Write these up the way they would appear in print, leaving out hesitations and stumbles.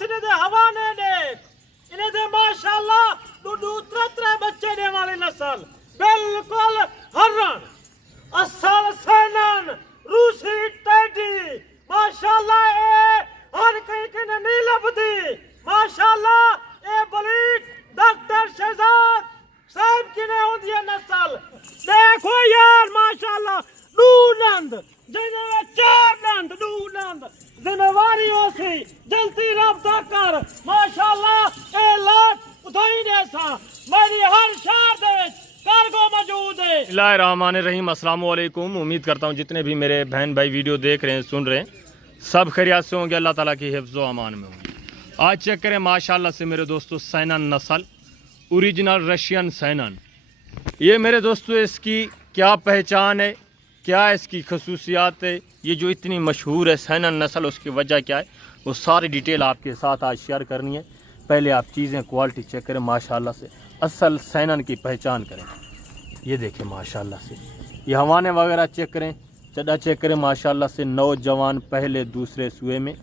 दोस्त ने दे हवाने देख इन्हें दे माशाल्लाह दूसरे त्रे बच्चे दे वाली नस्ल बिल्कुल हरण असल सैनन रूसी टेडी माशाल्लाह ए हर कहीं के नहीं लभदी माशाल्लाह ए बलीड डॉक्टर शहजाद साहब की ने होती है नस्ल देखो यार माशाल्लाह दूनंद जिन्हें चार नंद दूनंद जिम्मेवारी हो सी जल्दी रब्ता कर माशाल्लाह ए लाट उठाई जैसा मेरी हर शहर दे कार्गो मौजूद है। बिस्मिल्लाहिर्रहमानिर्रहीम, अस्सलाम वालेकुम। उम्मीद करता हूँ जितने भी मेरे बहन भाई वीडियो देख रहे हैं सुन रहे हैं सब खैरियत से होंगे, अल्लाह ताला की हिफ्ज़ व अमान में होंगे। आज चेक करें माशाल्लाह से मेरे दोस्तों सैनन नस्ल ओरिजिनल रशियन सैनन। ये मेरे दोस्तों इसकी क्या पहचान है, क्या इसकी खसूसियात है, ये जो इतनी मशहूर है सैनन नस्ल उसकी वजह क्या है, वो सारी डिटेल आपके साथ आज शेयर करनी है। पहले आप चीज़ें क्वालिटी चेक करें माशाल्लाह से, असल सैनन की पहचान करें। ये देखें माशाल्लाह से, ये हवाने वगैरह चेक करें, चड्डा चेक करें माशाल्लाह से। नौजवान पहले दूसरे सुए में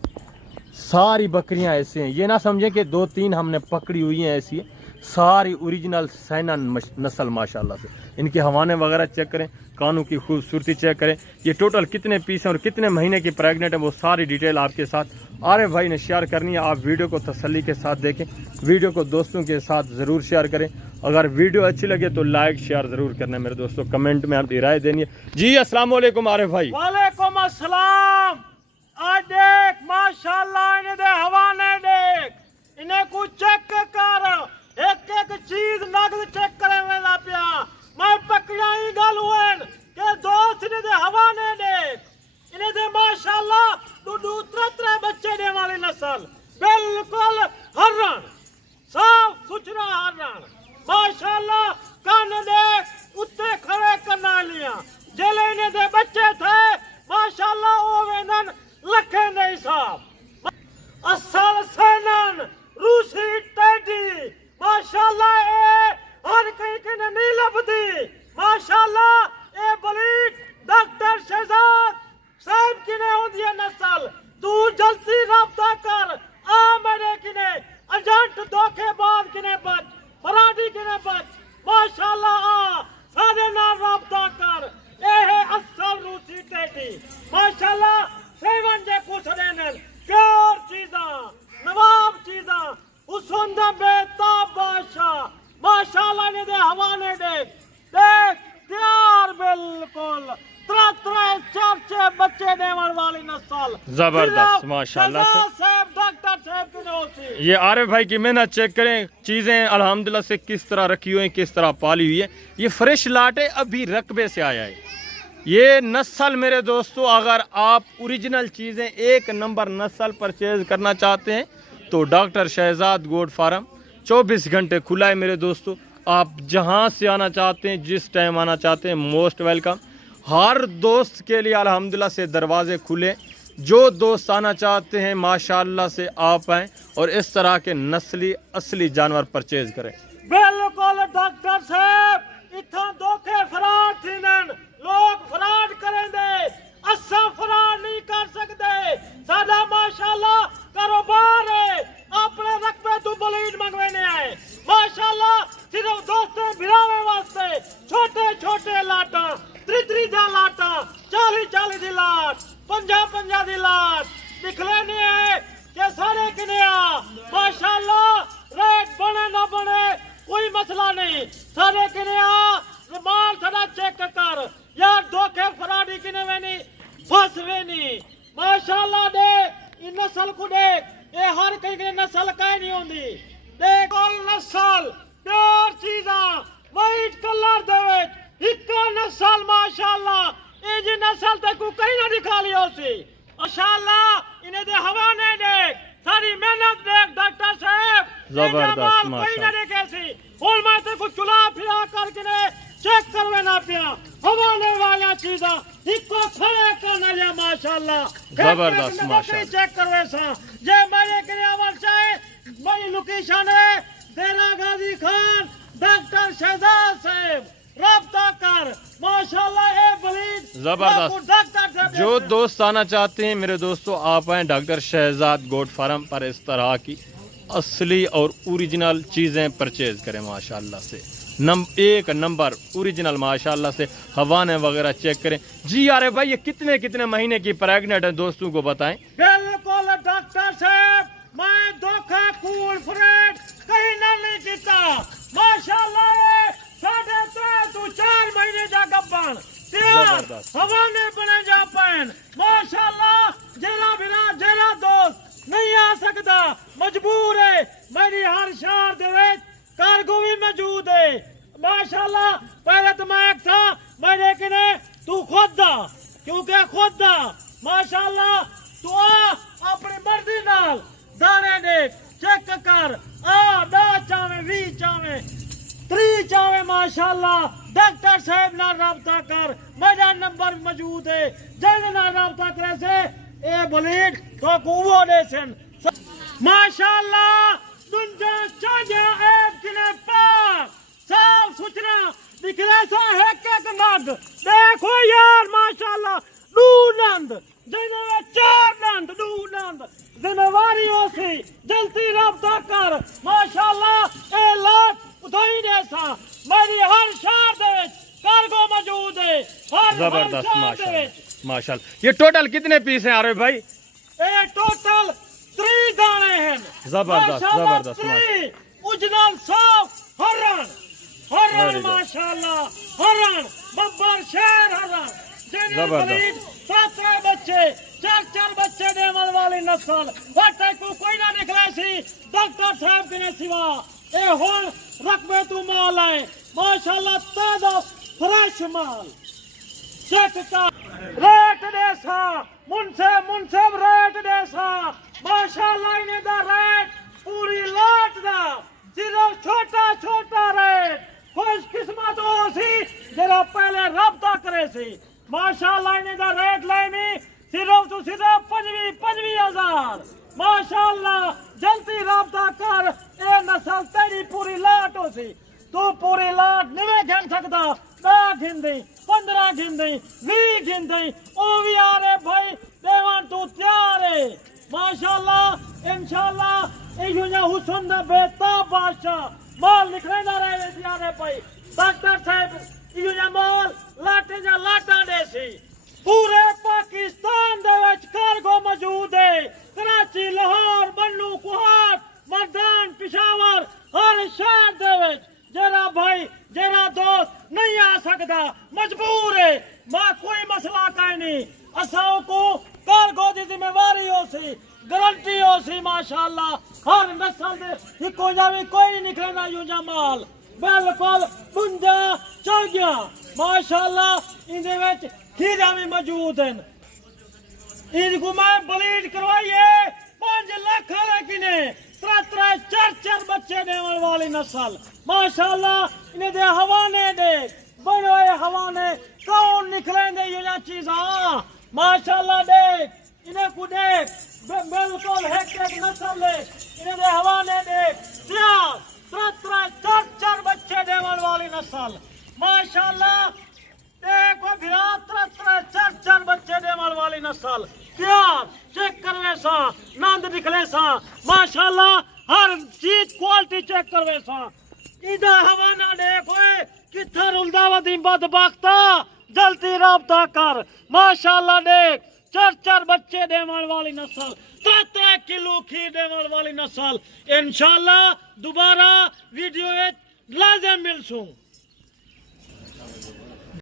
सारी बकरियां ऐसे हैं, ये ना समझें कि दो तीन हमने पकड़ी हुई हैं, ऐसी है सारी ओरिजिनल सैनन नस्ल माशाल्लाह से। इनके हवाने वगैरह चेक करें, कानों की खूबसूरती चेक करें, ये टोटल कितने पीस हैं और कितने महीने की प्रेग्नेंट है, वो सारी डिटेल आपके साथ आरिफ भाई ने शेयर करनी है। आप वीडियो को तसल्ली के साथ देखें, वीडियो को दोस्तों के साथ ज़रूर शेयर करें। अगर वीडियो अच्छी लगे तो लाइक शेयर ज़रूर करना है मेरे दोस्तों, कमेंट में आपकी राय देनी है। जी अस्सलाम वालेकुम आरिफ भाई। वालेकुम अस्सलाम। आज देख माशाल्लाह इन्हें दे हवाने देख इन्हें कुछ चेक कर, एक एक चीज नगद चेक करे वेला पिया मैं पकड़ा ही गल हुए के दोस्त ने दे हवाने देख इन्हें दे माशाल्लाह दूसरे त्रे बच्चे दे वाली नस्ल बिल्कुल हरण साफ सुथरा हरण माशाल्लाह। कान देख उत्ते खड़े करना लिया जेले ने दे बच्चे थे माशाल्लाह ओ वेनन लखे नहीं साहब असल सैनन रूसी टेडी माशाल्लाह ए हर कहीं के नहीं लभदी माशाल्लाह ए बलीड डॉक्टर शहजाद साहब की ने होती है नस्ल। तू जल्दी रब्ता कर आ मेरे किने एजेंट धोखेबाज किने बच फराडी किने बच माशाल्लाह आ सारे नाल रब्ता कर ए है असल रूसी टेडी माशाल्लाह सेवन जे कुछ देने प्योर चीजा नवाब चीजा उसंदा बेताब बादशाह माशाल्लाह ने दे हवाने देख तैयार बिल्कुल चार बच्चे देने वाली नस्ल जबरदस्त माशाल्लाह से। डॉक्टर साहब की नौसी ये आरिफ भाई की मेहनत चेक करें, चीज़ें अल्हम्दुलिल्लाह से किस तरह रखी हुई हैं, किस तरह पाली हुई है। ये फ्रेश लाट है, अभी रकबे से आया है ये नस्ल मेरे दोस्तों। अगर आप ओरिजिनल चीज़ें एक नंबर नस्ल परचेज करना चाहते हैं तो डॉक्टर शहजाद गोट फार्म 24 घंटे खुला है मेरे दोस्तों। आप जहां से आना चाहते हैं, जिस टाइम आना चाहते हैं, मोस्ट वेलकम। हर दोस्त के लिए अल्हम्दुलिल्लाह से दरवाजे खुले, जो दोस्त आना चाहते हैं माशाल्लाह से आप आएँ और इस तरह के नस्ली असली जानवर परचेज करें। बिल्कुल डॉक्टर साहब इतना धोखे फराड थी लोग फराड करेंगे, असा फराड नहीं कर सकते। सादा माशाल्लाह कारोबार है, अपने रकबे तू बलीड मंगवाने आए माशाल्लाह। सिर्फ दोस्तें भिरावे वास्ते छोटे छोटे लाटा त्रि दा लाटा 40 दी लाट 50 दी लाट दिखले नहीं है कि सारे किने माशाल्लाह। रेट बने ना बने कोई मसला नहीं, सारे किने माल थोड़ा चेक कर यार, धोखे फराडी किने वेनी फंस वेनी माशाल्लाह। देख इन नस्ल को देख, ये हर कहीं की नस्ल कहीं नहीं होती। देख ऑल नस्ल प्योर चीजा वाइट कलर देवे इक्का नस्ल माशाल्लाह। ये जी नस्ल तक को कहीं ना दिखा लियो सी माशाल्लाह। इन्हें दे हवाने देख, सारी मेहनत देख डॉक्टर साहब जबरदस्त माशाल्लाह। कैसी होल मैं ते को चुला फिरा करके ने चेक करवे ना पिया हवाने वाला चीजा इको खड़े करना लिया माशाल्लाह। जबरदस्त माशाल्लाह चेक करवे सा जे मेरे के अमल चाहे मेरी लोकेशन है देरा गाजी खान डॉक्टर शहजाद साहब रब्ता कर माशाल्लाह। ए बलीद जबरदस्त। जो दोस्त आना चाहते हैं मेरे दोस्तों, आप आए डॉक्टर शहजाद गोट फार्म पर। इस तरह की असली और ओरिजिनल चीज़ें परचेज करें माशाल्लाह से। एक नंबर ओरिजिनल माशाल्लाह से। हवाने वगैरह चेक करें। जी अरे भाई, ये कितने कितने महीने की प्रेग्नेंट है दोस्तों को बताएं। बिल्कुल डॉक्टर साहब, मैं धोखा कूल फ्रेड कहीं नहीं जीता माशाल्लाह। 3.5 to 4 महीने जा गब्बन तैयार हवाने बने जा पैन माशाल्लाह। जेला बिना जेला दोस्त नहीं आ सकता, मजबूर है। मेरी हर शहर दे कार्गो भी मौजूद है माशाल्लाह। पहले तो मैं एक था, मैं लेकिन तू खुद दा, क्योंकि खुद दा माशाल्लाह। तू आ अपनी मर्जी नाल दाने दे चेक कर। आ ना चावे 20 चावे 3 चावे माशाल्लाह। डॉक्टर साहब ना रब्ता कर, मेरा नंबर मौजूद है। जल्द ना रब्ता करे से ए बलीड तो कुवो देसन माशाल्लाह। दुनिया चाजा एक किने पार साफ सुथरा दिखले सा है एक नंद। देखो यार माशाल्लाह, दू नंद जिन्हें 4 नंद, दू नंद जिम्मेवारी होसी। जल्दी रब्ता कर माशाल्लाह। ए लाट उठाई देसा मेरी हर शहर दे कार्गो मौजूद है। जबरदस्त माशाल्लाह माशाल्लाह। ये टोटल कितने पीस हैं आरिफ भाई? ए टोटल 3 दाने हैं। जबरदस्त जबरदस्त। उजनल साफ हरण हरण माशाल्लाह। हरण बब्बर शेर हरण जबरदस्त। 7 बच्चे 4 बच्चे देने वाली नस्ल वाटे को कोई ना निकले सी डॉक्टर साहब के सिवा। ए होल रकबे तू माल है माशाल्लाह। ताजा फ्रेश माल चेक कर। रेट देसा मुनसे रेट देसा माशाल्लाह। इन्हें दा रेट पूरी लाट दा सिर्फ छोटा रेट। खुश किस्मत हो सी जरा पहले रब्ता करे सी माशाल्लाह। इन्हें दा रेट लेनी सिर्फ तो सिर्फ 25,000 माशाल्लाह। जल्दी रब्ता कर। ए नस्ल तेरी पूरी लाट हो सी। तू पूरी लाट नहीं गिन सकता। 10 गिनदी 15 गिनदी 20 गिनदी ओ भी आ रहे भाई देवान तू तैयार है माशाल्लाह। इंशाल्लाह ये हुसन दा बेटा बादशाह माल निकलेगा रहे तैयार भाई। डॉक्टर साहब ये माल लाटे जा लाटा देसी पूरे पाकिस्तान दे विच कार्गो मौजूद है। कराची, लाहौर, बन्नू, कुहाट, मर्दान, पिशावर हर शहर दे विच जरा भाई जरा दोस्त नहीं आ सकता, मजबूर है। मां कोई मसला कहीं नहीं। असाओ को कार्गो की जिम्मेवारी हो सी, गारंटी हो सी माशाल्लाह। हर नस्ल दे इको जावी कोई नहीं निकलना यूं माल बिल्कुल 52 माशाल्लाह। इनदे विच खीरा भी मौजूद हैं। इनको मैं ब्लीड करवाइए 5 लाख लेकिन 3-4 बच्चे देने वाली नस्ल माशाल्लाह। इन्हें दे हवाने दे बड़े हवाने कौन निकलेंगे ये चीज माशाल्लाह। देख इन्हें को देख बिल्कुल एक नस्ल है। इन्हें दे हवाने देख 3-4 बच्चे देने वाली नस्ल माशाल्लाह। देखो भिरा 3-4 बच्चे देने वाली नस्ल तैयार चेक करवे सा नंद निकले सा माशाल्लाह। हर चीज क्वालिटी चेक करवे सा। इधर हवाना देखो कितना रुलदावती बदबख्ता जल्दी रब्ता कर माशाल्लाह। देख 4 बच्चे देने वाली नस्ल 3 किलो खीर देने वाली नस्ल। इंशाल्लाह दोबारा वीडियो लाजम मिलसूं।